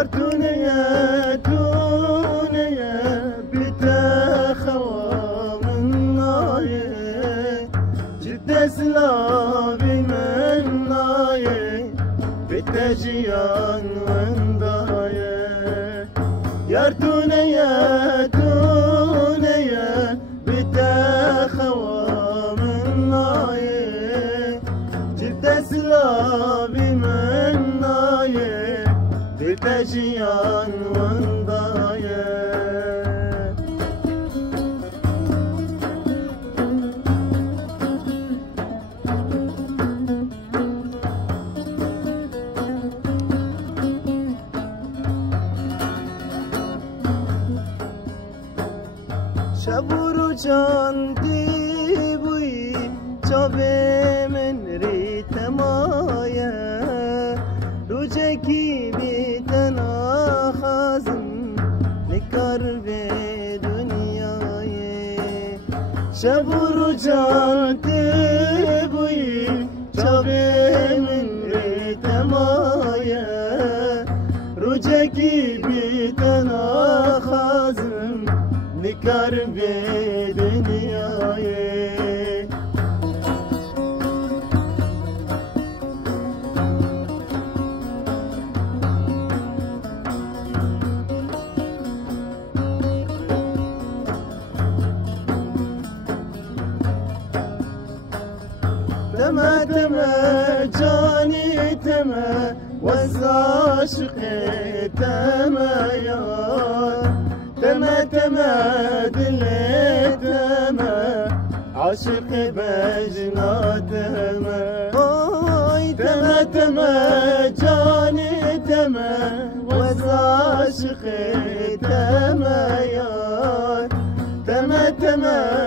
يار تونية تونية بتخوى من نايه جد سلابي من نايه بتجيان من ضايه يار تونية تونية بتخوى من نايه جد سلابي من نايه بتجيان من ضايه شبورو چاندی بوی چابه من ریت مایه روچکی بیتنا خازم نکار به دنیای شبورو چاندی بوی چابه من ریت مایه روچکی بیتنا خازم نکار به دنیای تمه تمه جانی تمه وز عاشق تمه یار تمه تمه دل تمه عاشق بجنا تمه آی تمه تمه جانی تمه وز عاشق تمه یار تمه تمه